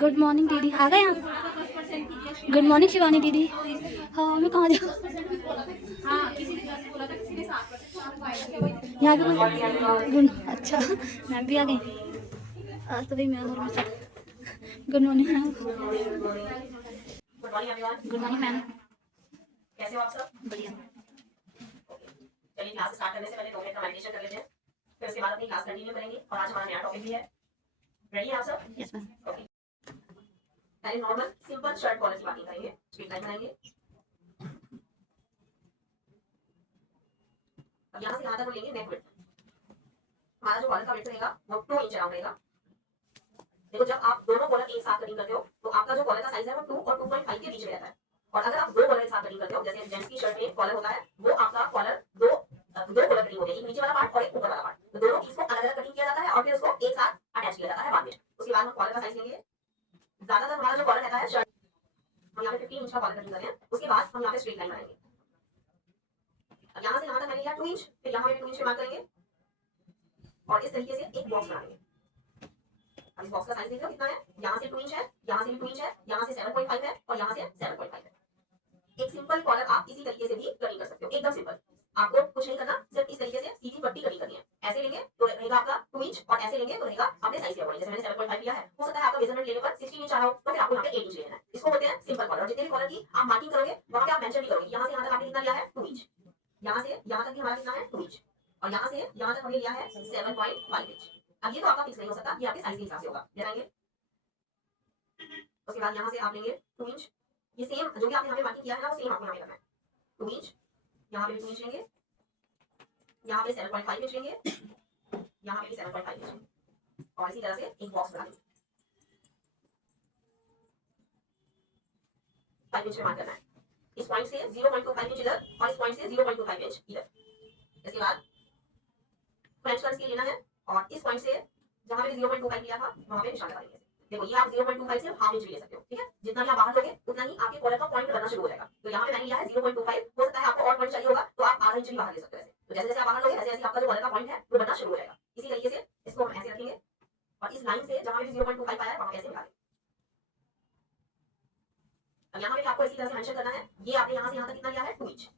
Good morning दीदी, आ गए आप? गुड मॉर्निंग शिवानी दीदी। हाँ मैं कहाँ जाऊँ? यहाँ पे गुड, अच्छा मैम भी आ गई। आज तो भाई मैम और मैं good morning ma'am. Good morning ma'am. कैसे हो आप सब? बढ़िया। चलिए क्लास स्टार्ट करने से पहले 2 मिनट का मेडिटेशन कर लेते हैं, फिर उसके बाद अपनी क्लास कंटिन्यू करेंगे। और आज हमारा नया टॉपिक भी है। रेडी हैं आप सब? Yes ma'am. ओके। पहले नॉर्मल सिंपल शर्ट कॉलर की बातें करेंगे, स्ट्रेट लाइन बनाएंगे। अब यहाँ से यहाँ तक हम लेंगे नेक विड्थ। हमारा जो कॉलर का विड्थ रहेगा वो 2 इंच अराउंड रहेगा। देखो जब आप दोनों कॉलर एक साथ कटिंग करते हो तो आपका जो कॉलर का साइज है वो 2 और 2.5 के बीच में रहता है। और अगर आप दो कॉलर एक साथ कटिंग करते हो, जैसे जेंट्स की शर्ट में कॉलर होता है, वो आपका कॉलर दो कॉलर कटिंग होती है, एक नीचे वाला पार्ट और एक ऊपर वाला पार्ट। तो दोनों चीज को अलग अलग कटिंग किया जाता है और फिर उसको एक साथ अटैच किया जाता है बाद में। उसके बाद हम कॉलर का साइज लेंगे। ज्यादातर हमारा जो कॉलर रहता है शर्ट, हम यहाँ पे 15 इंच का कॉलर कटिंग कर रहे हैं। उसके बाद हम यहाँ पे स्ट्रेट लाइन बनाएंगे। अब यहाँ से यहाँ तक मैंने लिया 2 इंच, फिर यहाँ पे 2 इंच पे मार्क करेंगे और इस तरीके से एक बॉक्स बनाएंगे। अब इस बॉक्स का साइज देख लो कितना है। यहाँ से 2 इंच है, यहाँ से भी 2 इंच है, यहाँ से 7.5 है और यहाँ से 7.5 है। एक सिंपल कॉलर आप इसी तरीके से भी कटिंग कर सकते हो, एकदम सिंपल। आपको कुछ नहीं करना, सिर्फ इस तरीके से सीधी पट्टी कटिंग करनी है। ऐसे लेंगे तो रहेगा आपका 2 इंच और ऐसे लेंगे तो रहेगा अपने साइज के अकॉर्डिंग। जैसे मैंने 7.5 लिया है, हो सकता है आपका मेजरमेंट लेने पर 16 इंच आ रहा हो, तो फिर आपको यहाँ पे 8 इंच लेना है। इसको बोलते हैं सिंपल कॉलर। जितने भी कॉलर की आप मार्किंग करोगे वहां पे आप मेंशन भी करोगे। यहाँ से यहाँ तक आपने कितना लिया है 2 इंच, यहाँ से यहाँ तक भी हमारा कितना है 2 इंच और यहाँ से यहाँ तक हमने लिया है 7.5 इंच। अब ये तो आपका फिक्स नहीं हो सकता, ये आपके साइज के हिसाब से होगा। लगाएंगे। उसके बाद यहाँ से आप लेंगे 2 इंच। ये सेम जो भी आपने यहाँ पे मार्किंग किया है ना, वो सेम आपको यहाँ पे करना है। 2 इंच, यहाँ पे भी 2 इंच लेंगे, यहाँ पे 7.5 इंच लेंगे, यहाँ पे भी 7.5 इंच लेंगे और इसी तरह से एक बॉक्स बना लेंगे। 5 इंच पे मार्क करना है। इस पॉइंट से 0.25 इंच इधर और इस पॉइंट से 0.25 इंच इधर। इसके बाद फ्रेंच कर्व स्केल लेना है और इस पॉइंट से जहाँ पे 0.25 लिया था वहाँ पे निशान लगा देंगे। देखो ये आप 0.25 से हाफ इंच भी ले सकते हो, ठीक है। जितना भी आप बाहर लोगे उतना ही आपके कॉलर का पॉइंट बनना शुरू हो जाएगा। तो यहाँ पे मैंने लिया है 0.25, हो सकता है आपको और पॉइंट चाहिए होगा तो आप आधा इंच भी बाहर ले सकते हो। तो जैसे जैसे आप बाहर लोगे वैसे वैसे आपका जो कॉलर का पॉइंट है वो बनना शुरू हो जाएगा। इसी तरीके से इसको हम ऐसे रखेंगे और इस लाइन से जहाँ पे 0.25 आया है वहाँ पे ऐसे मिला देंगे। अब यहाँ पे आपको इसी तरह से मेंशन करना है। ये आपने यहाँ से यहाँ तक कितना लिया है 2 इंच,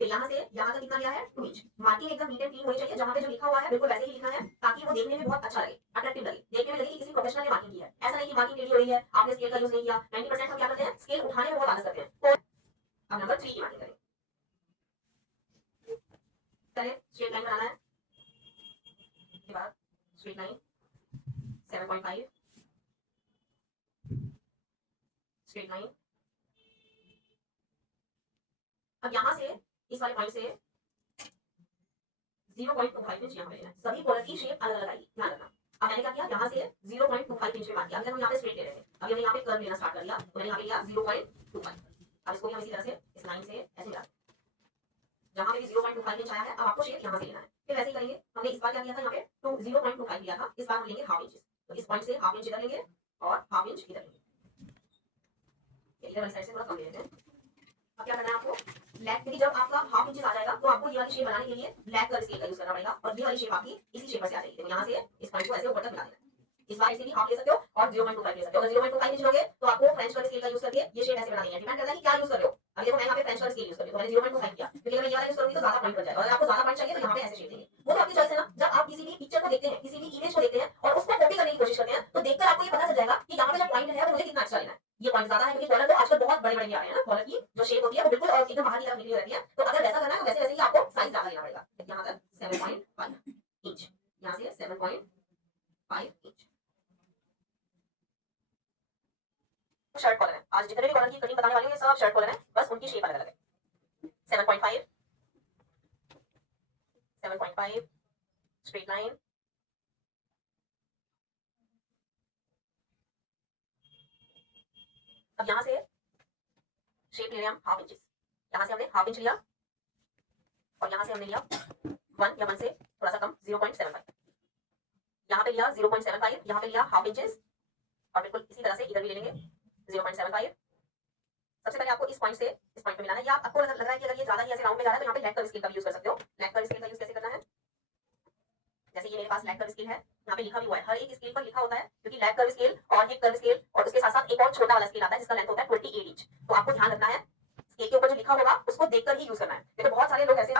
फिर यहाँ से यहाँ तक कितना लिया है 2 इंच। मार्किंग एकदम नीट एंड क्लीन होनी चाहिए। जहाँ पे जो लिखा हुआ है बिल्कुल वैसे ही लिखना है ताकि वो देखने में बहुत अच्छा लगे, अट्रैक्टिव लगे, देखने में लगे कि किसी प्रोफेशनल ने मार्किंग की है। ऐसा नहीं कि मार्किंग टेढ़ी हो रही है, आपने स्केल का यूज नहीं किया। 90% हम क्या करते हैं, स्केल उठाने में बहुत आलस करते हैं। तो अब नंबर 3 की मार्किंग करें। चलिए स्ट्रेट लाइन बनाना है। इसके बाद स्ट्रेट लाइन 7.5, स्ट्रेट लाइन। अब यहाँ से इस वाले पॉइंट से 0.25 इंच यहाँ पे लेना है। सभी कॉलर की शेप अलग अलग आएगी, ध्यान रखना। अब मैंने क्या किया, यहाँ से 0.25 इंच पे मार्क किया। अगर हम यहाँ पे स्ट्रेट ले रहे थे, अब मैंने यहाँ पे कर्व लेना स्टार्ट कर दिया तो मैंने यहाँ पे लिया 0.25। अब इसको भी हम इसी तरह से इस लाइन से ऐसे मिला, जहाँ पे भी 0.25 इंच आया है अब आपको शेप यहाँ से लेना है। फिर वैसे ही करेंगे। हमने इस बार क्या किया था, यहाँ पे तो 0.25 लिया था, इस बार हम लेंगे हाफ इंच। तो इस पॉइंट से हाफ इंच इधर लेंगे और हाफ इंच इधर लेंगे। इधर वाली साइड से थोड़ा कम ले लेते हैं। अब क्या करना है आपको, ब्लैक की जब आपका हाफ इंच आ जाएगा तो आपको ये वाली शेप बनाने के लिए ब्लैक कलर स्केल का यूज करना पड़ेगा और ये वाली शेप आपकी इसी शेप से आ जाएगी। तो यहाँ से इस पॉइंट को ऐसे ऊपर तक मिला देना है। इस बार इसे भी हाफ ले सकते हो और 0.25 ले सकते हो। अगर 0.25 इंच लोगे तो आपको फ्रेंच कलर स्केल का यूज करके ये शेप ऐसे बना देनी है। डिपेंड करता है कि क्या यूज कर रहे हो। अब देखो मैं यहाँ पे फ्रेंच कलर स्केल यूज कर रही हूं तो मैंने 0.25 किया, क्योंकि मैं ये वाला यूज करूंगी तो ज्यादा पॉइंट बन जाएगा। और अगर आपको ज्यादा पॉइंट चाहिए तो यहाँ पे ऐसे शेप देंगे। वो तो आपकी चॉइस है ना। जब आप किसी भी पिक्चर को देखते हैं, किसी भी इमेज को देखते हैं और उसको कॉपी करने की कोशिश करते हैं तो देखकर आपको ये पता चल जाएगा कि यहाँ पे जो पॉइंट है वो मुझे कितना अच्छा लेना है। ये पॉइंट ज्यादा है क्योंकि कॉलर तो आजकल बहुत बड़े बड़े भी आ रहे हैं ना। कॉलर की जो शेप होती है वो बिल्कुल और एकदम बाहर की तरफ निकली रहती है। तो अगर वैसा करना है तो वैसे वैसे ही आपको साइज ज्यादा लेना पड़ेगा। यहाँ तक 7.5 इंच, यहाँ से 7.5 इंच। शर्ट कॉलर है। आज जितने भी कॉलर की कटिंग बताने वाली हूँ ये सब शर्ट कॉलर है, बस उनकी शेप अलग अलग है। 7.5, 7.5 स्ट्रेट लाइन। अब यहाँ से शेप ले रहे हैं हम हाफ इंचेस। यहाँ से हमने हाफ इंच लिया और यहाँ से हमने लिया 1 या 1 से थोड़ा सा कम 0.75। यहाँ पे लिया 0.75, यहाँ पे लिया हाफ इंचेस और बिल्कुल इसी तरह से इधर भी ले लेंगे 0.75। सबसे पहले आपको इस पॉइंट से इस पॉइंट पे मिलाना है। या आपको लग रहा है कि अगर ये ज्यादा ही ऐसे राउंड में जा रहा है तो यहाँ पे लेग कर्व स्केल का यूज कर सकते हो। लेग कर्व स्केल का यूज कैसे करना है, जैसे ये मेरे पास लेग कर्व स्केल है यहाँ पे लिखा भी हुआ है, हर एक स्केल पर लिखा होता है, क्योंकि लैग कर्व स्केल और हिप कर्व स्केल और उसके साथ साथ एक और छोटा वाला स्केल आता है जिसका लेंथ होता है 28 इंच। तो आपको ध्यान रखना है स्केल के ऊपर जो लिखा होगा उसको देखकर ही यूज करना है। देखो बहुत सारे लोग ऐसे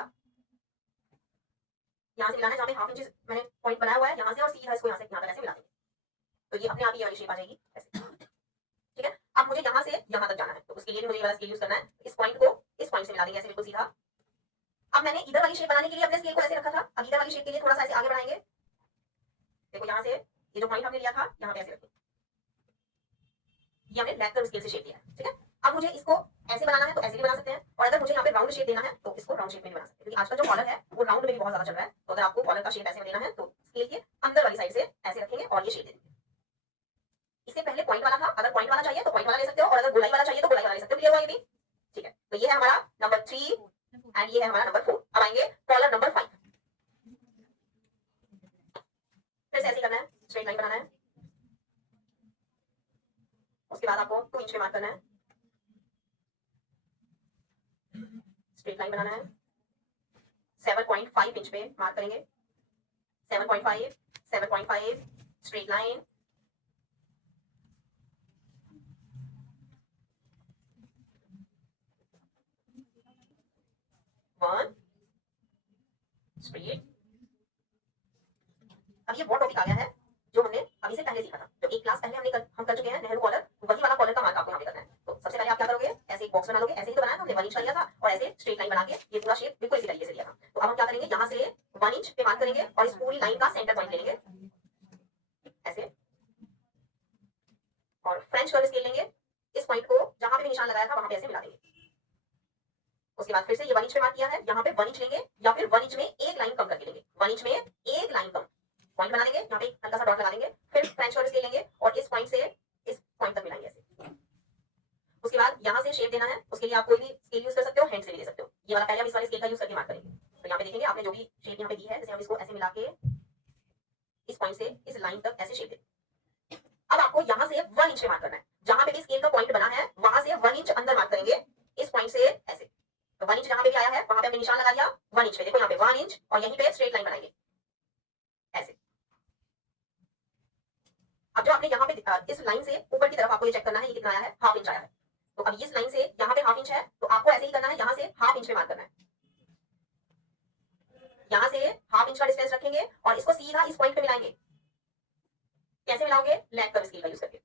यहाँ से मिलाना है, जहाँ पे हाफ इंच मैंने पॉइंट बनाया हुआ है यहाँ से, और सीधा इसको यहाँ से यहाँ तक ऐसे मिला देंगे, तो ये अपने आप ही ये वाली शेप आ जाएगी ऐसे। ठीक है, अब मुझे यहाँ से यहाँ तक जाना है, तो उसके लिए मुझे ये वाला स्केल यूज करना है। इस पॉइंट को इस पॉइंट से मिला देंगे ऐसे बिल्कुल सीधा। अब मैंने इधर वाली शेप बनाने के लिए अपने स्केल को ऐसे रखा था, अब इधर वाली शेप के लिए थोड़ा सा ऐसे आगे बढ़ाएंगे। देखो यहाँ से ये जो पॉइंट हमने लिया था यहाँ पे ऐसे रखें, ये हमने लैग कर्व स्केल से शेप दिया है। ठीक है, अब मुझे इसको ऐसे बनाना है तो ऐसे भी बना सकते हैं, और अगर मुझे यहाँ पे राउंड शेप देना है तो इसको राउंड शेप में भी बना सकते हैं, क्योंकि आजकल जो कॉलर है वो राउंड में भी बहुत ज्यादा चल रहा है। तो अगर आपको कॉलर का शेप ऐसे में देना है तो स्केल के अंदर वाली साइड से ऐसे रखेंगे और ये शेप दे देंगे। इससे पहले पॉइंट वाला था, अगर पॉइंट वाला चाहिए तो पॉइंट वाला ले सकते हो, और अगर गोलाई वाला चाहिए तो गोलाई वाला ले सकते हो। क्लियर हुआ ये भी? ठीक है, तो ये है हमारा नंबर 3 एंड ये है हमारा नंबर 4। अब आएंगे कॉलर नंबर 5। फिर से ऐसे करना है, स्ट्रेट लाइन बनाना है, उसके बाद आपको 2 इंच पे मार्क करना है, स्ट्रेट लाइन बनाना है, 7.5 इंच पे मार्क करेंगे, 7.5 7.5 स्ट्रेट लाइन, 1 स्ट्रेट। अब ये वो टॉपिक आ गया है जो हमने अभी से पहले सीखा था, जो एक क्लास पहले हम कर चुके हैं नेहरू कॉलर, वही वाला कॉलर का मार्क आपको यहाँ पे करना है। तो सबसे पहले आप क्या करोगे, ऐसे एक बॉक्स बना लोगे, ऐसे ही तो बनाया था हमने, 1 इंच का लिया था और ऐसे स्ट्रेट लाइन बना के ये पूरा शेप बिल्कुल इसी तरीके से दिया था। तो अब हम क्या करेंगे, यहाँ से 1 इंच पे मार्क करेंगे और इस पूरी लाइन का सेंटर पॉइंट ले लेंगे ऐसे, और फ्रेंच कर्व स्केल लेंगे, इस पॉइंट को जहां पे भी निशान लगाया था वहां पे ऐसे मिला देंगे। उसके बाद फिर से ये 1 इंच पे मार्क किया है, यहाँ पे 1 इंच लेंगे या फिर 1 इंच में एक लाइन कम करके लेंगे, 1 इंच में एक लाइन कम पॉइंट बना देंगे, यहाँ पे हल्का सा डॉट लगा देंगे, फिर फ्रेंच कर्व स्केल लेंगे और इस पॉइंट से इस पॉइंट तक मिलाएंगे ऐसे। उसके बाद यहाँ से शेप देना है, उसके लिए आप कोई भी स्केल यूज कर सकते हो, हैंड से भी दे सकते हो। ये वाला पहले हम इस वाले स्केल का यूज करके मार्क करेंगे। तो यहाँ पे देखेंगे आपने जो भी शेप यहाँ पे दी है, जैसे हम इसको ऐसे मिला के इस पॉइंट से इस लाइन तक ऐसे शेप देंगे। अब आपको यहाँ से 1 इंच पे मार्क करना है, जहां पे भी स्केल का पॉइंट बना है वहां से 1 इंच अंदर मार्क करेंगे इस पॉइंट से ऐसे। तो 1 इंच जहां पे भी आया है वहां पे हमने निशान लगा दिया 1 इंच पे, देखो यहाँ पे 1 इंच और यहीं पे स्ट्रेट लाइन बनाएंगे ऐसे। अब जो आपने यहाँ पे इस लाइन से ऊपर की तरफ आपको ये चेक करना है ये कितना आया है, हाफ इंच आया है। तो अब इस लाइन से यहाँ पे हाफ इंच है, तो आपको ऐसे ही करना है, यहाँ से हाफ इंच पे मार्क करना है, यहाँ से हाफ इंच का डिस्टेंस रखेंगे और इसको सीधा इस पॉइंट पे मिलाएंगे। कैसे मिलाओगे, लैग कर्व स्केल का यूज करके।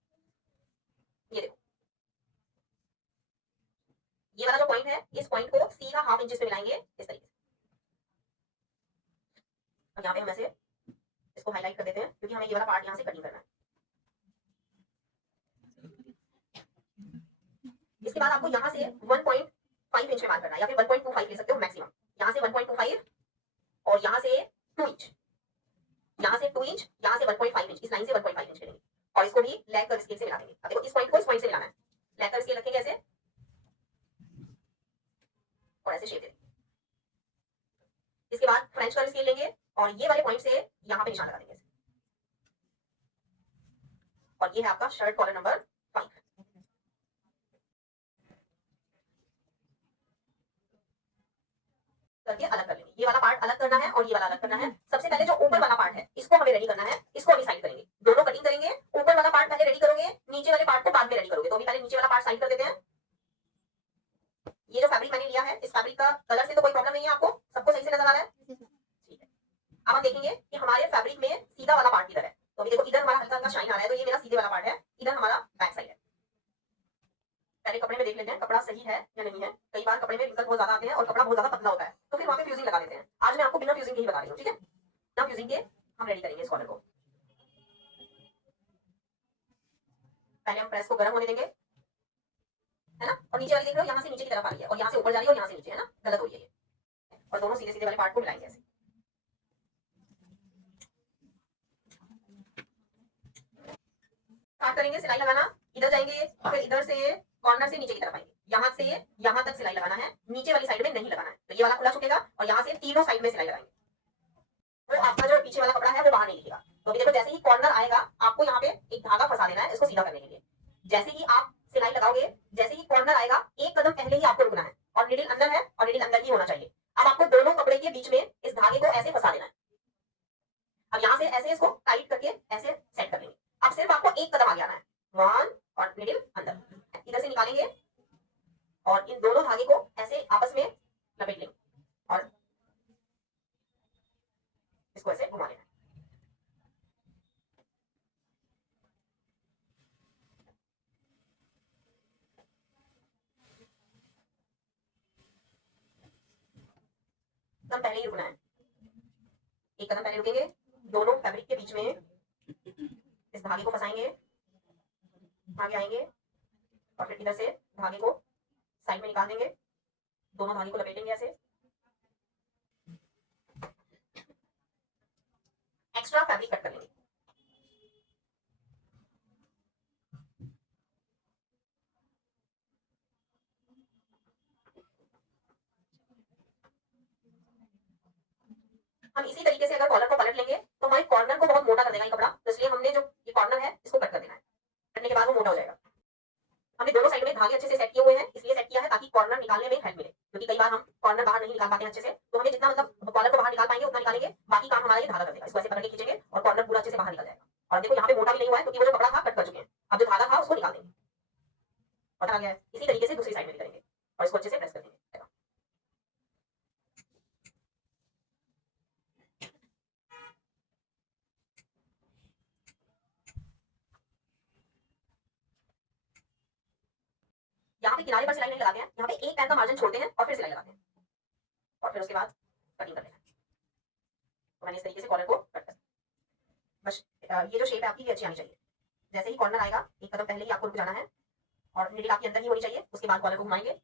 ये देखो ये वाला जो पॉइंट है, इस पॉइंट को सीधा हाफ इंच पे मिलाएंगे इस तरीके से। अब यहाँ पे हम ऐसे इसको हाईलाइट कर देते हैं, क्योंकि हमें ये वाला पार्ट यहाँ से कटिंग करना है। इसके बाद आपको यहाँ से 1.5 इंच पे मार्क करना है, या फिर 1.25 ले सकते हो मैक्सिमम। यहाँ से 1.25 और यहाँ से 2 इंच, यहाँ से 2 इंच, यहाँ से 1.5 इंच, इस लाइन से 1.5 इंच करेंगे और इसको भी लैग कर्व स्केल से मिला देंगे। अब देखो इस पॉइंट को इस पॉइंट से मिलाना है, लैग कर्व स्केल रखेंगे ऐसे और ऐसे शेप देंगे। इसके बाद फ्रेंच कर्व स्केल लेंगे और ये वाले पॉइंट से यहाँ पे निशान लगा देंगे ऐसे। और ये है आपका शर्ट कॉलर नंबर 5। करके अलग कर लेंगे, ये वाला पार्ट अलग करना है और ये वाला अलग करना है। सबसे पहले जो ऊपर वाला पार्ट है इसको हमें रेडी करना है, इसको अभी साइड करेंगे, दोनों कटिंग करेंगे। ऊपर वाला पार्ट पहले रेडी करोगे, नीचे वाले पार्ट को बाद में रेडी करोगे। तो अभी पहले नीचे वाला पार्ट साइड कर देते हैं। ये जो फैब्रिक मैंने लिया है, इस फैब्रिक का कलर से तो कोई प्रॉब्लम नहीं है, आपको सबको सही से नजर आ रहा है? ठीक है, अब हम देखेंगे कि हमारे फैब्रिक में सीधा वाला पार्ट किधर है। तो अभी देखो इधर हमारा हल्का हल्का शाइन आ रहा है, तो ये मेरा सीधे वाला पार्ट है, इधर हमारा बैक साइड है। पहले कपड़े में देख लेते हैं कपड़ा सही है या नहीं है। कई बार कपड़े में रिंकल बहुत ज्यादा आते हैं और कपड़ा बहुत ज्यादा पतला होता है, तो फिर वहां पे फ्यूजिंग लगा देते हैं। आज मैं आपको बिना फ्यूजिंग के ही बता रही हूँ, ठीक है? बिना फ्यूजिंग के हम रेडी करेंगे इस कॉलर को। पहले हम प्रेस को गर्म होने देंगे, है ना? और नीचे वाली देख रहे हो, यहाँ से नीचे की तरफ आ रही है और यहाँ से ऊपर जा रही है और यहाँ से नीचे, है ना? गलत हो रही है ये। और दोनों सीधे सीधे वाले पार्ट को मिलाएंगे ऐसे। स्टार्ट करेंगे सिलाई लगाना, इधर जाएंगे फिर इधर से कॉर्नर से नीचे की तरफ आएंगे, यहाँ से यहाँ तक सिलाई लगाना है, नीचे वाली साइड में नहीं लगाना है। तो ये वाला खुला छूटेगा और यहाँ से तीनों साइड में सिलाई लगाएंगे, तो आपका जो पीछे वाला कपड़ा है वो बाहर नहीं दिखेगा। तो अभी देखो जैसे ही कॉर्नर आएगा आपको यहाँ पे एक धागा फंसा देना है इसको सीधा करने के लिए। जैसे ही आप सिलाई लगाओगे, जैसे ही कॉर्नर आएगा एक कदम पहले ही आपको रुकना है, और निडिल अंदर है और निडिल अंदर ही होना चाहिए। अब आपको दोनों कपड़े के बीच में इस धागे को ऐसे फंसा देना है। अब यहाँ से ऐसे इसको टाइट करके ऐसे सेट कर लेंगे। अब सिर्फ आपको एक कदम आगे आना है, 1 और नीडल अंदर, इधर से निकालेंगे और इन दोनों धागे को ऐसे आपस में लपेट लेंगे और इसको ऐसे घुमा लेना है। एकदम पहले ही रुकना है, एक कदम पहले रुकेंगे, दोनों फैब्रिक के बीच में इस धागे को फंसाएंगे, आगे आएंगे और फिर इधर से धागे को साइड में निकाल देंगे, दोनों धागे को लपेटेंगे ऐसे, एक्स्ट्रा फैब्रिक कट कर लेंगे। हम इसी तरीके से अगर कॉलर को पलट लेंगे तो हमारे कॉर्नर को बहुत मोटा कर देगा ये कपड़ा, तो इसलिए हमने जो ये कॉर्नर है इसको कट कर देना है, कटने के बाद वो मोटा हो जाएगा। हमने दोनों साइड में धागे अच्छे से सेट किए हुए हैं, इसलिए सेट किया है ताकि कॉर्नर निकालने में हेल्प मिले, क्योंकि कई बार हम कॉर्नर बाहर नहीं निकाल पाते हैं अच्छे से, तो हमें जितना मतलब कॉलर को बाहर निकाल पाएंगे उतना निकालेंगे, बाकी काम हमारा ये धागा कर देगा। इसको ऐसे पकड़ के खींचेंगे और कॉर्नर पूरा अच्छे से बाहर निकल जाएगा। और देखो यहाँ पे मोटा भी नहीं हुआ है क्योंकि वो जो कपड़ा था कट कर चुके हैं, अब जो धागा था उसको निकाल देंगे और आ गया है। इसी तरीके से दूसरी साइड में भी करेंगे और इसको अच्छे से प्रेस कर देंगे। यहाँ पे किनारे पर सिलाई नहीं लगाते हैं, यहाँ पे एक पैर का मार्जिन छोड़ते हैं और फिर सिलाई लगाते हैं और फिर उसके बाद कटिंग कर लेना है। तो मैंने इस तरीके से कॉलर को कट कर, बस ये जो शेप है आपकी ये अच्छी आनी चाहिए। जैसे ही कॉर्नर आएगा एक कदम पहले ही आपको रुक जाना है और नीडल आपके अंदर ही होनी चाहिए, उसके बाद कॉलर को घुमाएंगे।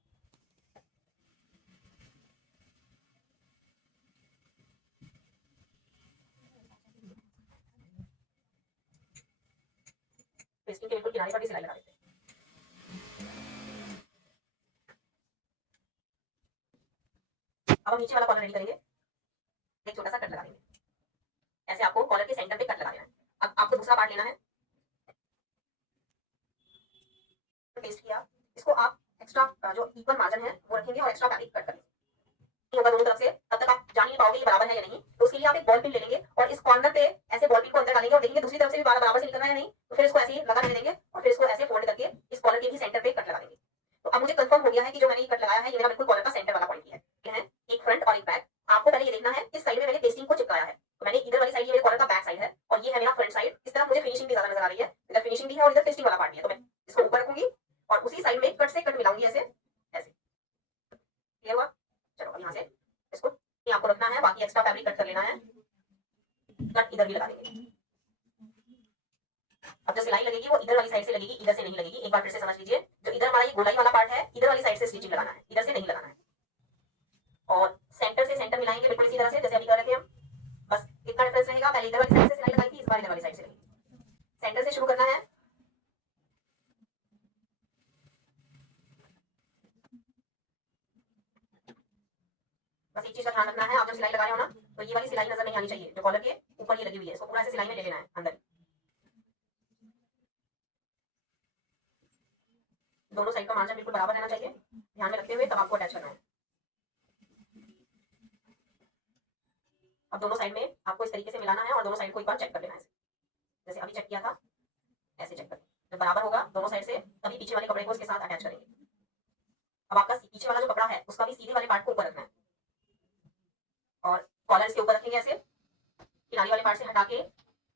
पेस्टिंग के बिल्कुल किनारे पर भी सिलाई लगा देते हैं। अब हम नीचे वाला कॉलर रेडी करेंगे, एक छोटा सा कट लगा देंगे, ऐसे आपको कॉलर के सेंटर पे कट लगा देना है। अब आपको दूसरा पार्ट लेना है, पेस्ट किया, इसको आप एक्स्ट्रा जो इक्वल मार्जिन है वो रखेंगे और एक्स्ट्रा फैब्रिक कट करेंगे होगा दोनों तरफ से, तब तक आप जान नहीं पाओगे ये बराबर है या नहीं। तो उसके लिए आप एक बॉल पिन ले लेंगे और इस कॉर्नर पे ऐसे बॉल पिन को अंदर डालेंगे और देखेंगे दूसरी तरफ से भी बराबर से निकल रहा है या नहीं, तो फिर इसको ऐसे ही लगा रहने देंगे और फिर इसको ऐसे फोल्ड करके इस कॉलर के भी सेंटर पे कट लगा देंगे। तो अब मुझे कंफर्म हो गया है कि जो मैंने ये कट लगाया है ये मेरा बिल्कुल कॉलर का सेंटर वाला पॉइंट है, एक फ्रंट और एक बैक। आपको पहले ये देखना है किस साइड में मैंने पेस्टिंग को चिपकाया है, तो मैंने इधर वाली साइड, ये मेरे कॉलर का बैक साइड है और ये है मेरा फ्रंट साइड। इस तरफ मुझे फिनिशिंग भी ज्यादा नजर आ रही है, इधर फिनिशिंग भी है और इधर पेस्टिंग वाला पार्ट भी है, तो मैं इसको ऊपर रखूंगी और उसी साइड में कट से कट मिलाऊंगी ऐसे ऐसे। क्लियर हुआ? चलो अब यहाँ से इसको ये आपको रखना है, बाकी एक्स्ट्रा फैब्रिक कट कर लेना है, कट इधर भी लगा देंगे। अब जो सिलाई लगेगी वो इधर वाली साइड से लगेगी, इधर से नहीं लगेगी। एक बार फिर से समझ लीजिए, जो इधर हमारा ये गोलाई वाला पार्ट है इधर वाली साइड से स्टिचिंग लगाना है, इधर से नहीं लगाना है। और सेंटर से सेंटर मिलाएंगे बिल्कुल इसी तरह से जैसे अभी कर रहे थे हम, बस इतना डिफरेंस रहेगा, पहले इधर वाली साइड से सिलाई लगाई थी, इस बार इधर वाली साइड से लगेगी। सेंटर से शुरू करना है, बस एक चीज का ध्यान रखना है, आप जब सिलाई लगा रहे हो ना तो ये वाली सिलाई नजर नहीं आनी चाहिए, जो कॉलर के ऊपर ये लगी हुई है इसको पूरा ऐसे सिलाई में ले लेना है अंदर। दोनों साइड का मार्जिन बिल्कुल बराबर रहना चाहिए, ध्यान में रखते हुए तब आपको अटैच करना है। अब दोनों साइड में आपको इस तरीके से मिलाना है और दोनों साइड को एक बार चेक कर लेना है, जैसे अभी चेक किया था ऐसे चेक कर, जब बराबर होगा दोनों साइड से तभी पीछे वाले कपड़े को इसके साथ अटैच करेंगे। अब आपका पीछे वाला जो कपड़ा है उसका भी सीधे वाले पार्ट को ऊपर रखना है और कॉलर इसके ऊपर रखेंगे ऐसे, किनारे वाले पार्ट से हटा के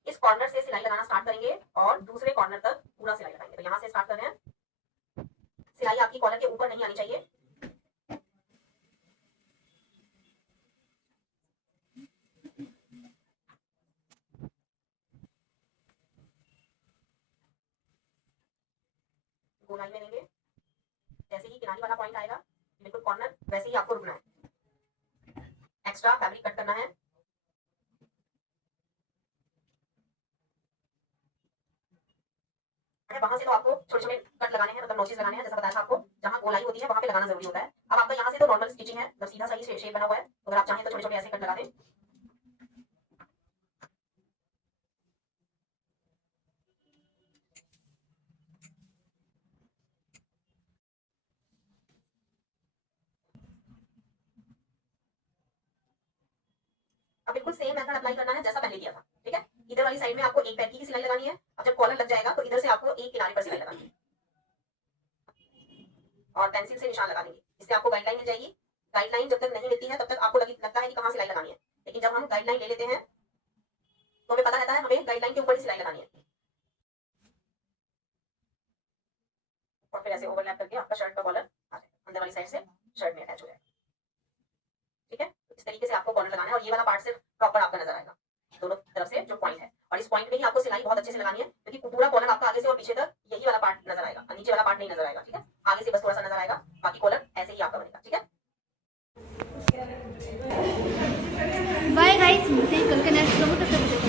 इस कॉर्नर से सिलाई लगाना स्टार्ट करेंगे और दूसरे कॉर्नर तक पूरा सिलाई लगाएंगे। तो यहाँ से स्टार्ट कर रहे हैं, सिलाई आपकी कॉलर के ऊपर नहीं आनी चाहिए, गोलाई में लेंगे, जैसे ही किनारी वाला पॉइंट आएगा बिल्कुल कॉर्नर वैसे ही आपको रुकना है, एक्स्ट्रा फैब्रिक कट करना है। वहां से तो आपको छोटे छोटे कट लगाने हैं, मतलब नोचेस लगाने हैं, जैसा बताया था आपको, जहां गोलाई होती है वहां पे लगाना जरूरी होता है। अब आपका यहाँ से तो नॉर्मल स्टिचिंग है, मतलब सीधा सही शेप बना हुआ है, तो अगर आप चाहें तो छोटे छोटे ऐसे कट लगा दें। अब बिल्कुल सेम मेथड अप्लाई करना है जैसा पहले किया था, ठीक है। इधर वाली साइड में आपको एक पैर की सिलाई लगानी है, अब जब कॉलर लग जाएगा तो इधर से आपको एक किनारे पर सिलाई लगानी है और पेंसिल से निशान लगा देंगे, इससे आपको गाइडलाइन मिल जाएगी। गाइडलाइन जब तक नहीं मिलती है तब तक आपको लगता है कि कहाँ सिलाई लगानी है, लेकिन जब हम गाइडलाइन ले लेते हैं तो हमें पता रहता है हमें गाइडलाइन के ऊपर ही सिलाई लगानी है। और फिर ऐसे ओवरलैप करके आपका शर्ट का कॉलर आ जाएगा, अंदर वाली साइड से शर्ट में अटैच हो जाएगा, ठीक है। इस तरीके से आपको कॉलर लगाना है और ये वाला पार्ट सिर्फ प्रॉपर आपका नजर आएगा, दोनों तरफ से जो पॉइंट है, और इस पॉइंट में ही आपको सिलाई बहुत अच्छे से लगानी है, क्योंकि पूरा कॉलर आपका आगे से और पीछे तक यही वाला पार्ट नजर आएगा, नीचे वाला पार्ट नहीं नजर आएगा, ठीक है। आगे से बस थोड़ा सा नजर आएगा, बाकी कॉलर ऐसे ही आपका बनेगा, ठीक है। बाय गाइस, मिलते हैं कल के नेक्स्ट वीडियो में, तब तक